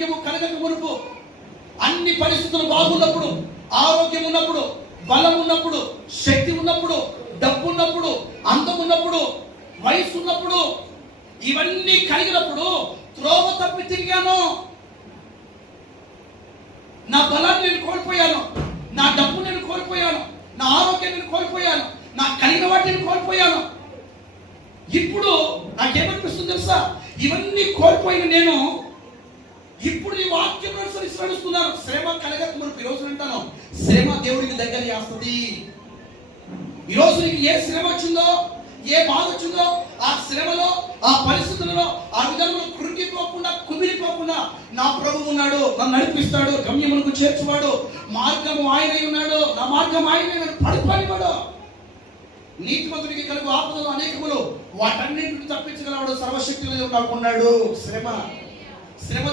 ఆరోగ్యము కలగక మునుపు అన్ని పరిస్థితులు బాగున్నప్పుడు ఆరోగ్యం ఉన్నప్పుడు బలం ఉన్నప్పుడు శక్తి ఉన్నప్పుడు డబ్బు ఉన్నప్పుడు అందం ఉన్నప్పుడు వయసు ఉన్నప్పుడు ఇవన్నీ కలిగినప్పుడు త్రోవ తప్పి తిరిగాను. నా బలాన్ని నేను కోల్పోయాను. నా డబ్బు నేను కోల్పోయాను. నా ఆరోగ్యం నేను కోల్పోయాను. నా కలిగిన వాటిని కోల్పోయాను. ఇప్పుడు నాకేమనిపిస్తుంది తెలుసా? ఇవన్నీ కోల్పోయిన నేను ఇప్పుడు నీ వాక్యం నడుస్తున్నారు. శ్రమ కలగక మనకు ఈరోజు అంటాను శ్రమ దేవుడికి దగ్గర చేస్తుంది. ఈరోజు నీకు ఏ శ్రమ వచ్చిందో ఏ బాధ వచ్చిందో ఆ శ్రమలో ఆ పరిస్థితులలో ఆ విధంగా కురికిపోకుండా కుమిలిపోకుండా నా ప్రభు ఉన్నాడు నన్ను నడిపిస్తాడు గమ్యమునకు చేర్చువాడు మార్గము ఆయనై ఉన్నాడు నా మార్గం ఆయనై నన్ను పడిపోనివాడు నీతిమంతుడికి కలుగు ఆపదలు అనేకములు వాటన్నింటిని తప్పించగలవాడు సర్వశక్తులు ఉన్నాడు. శ్రమ శ్రమ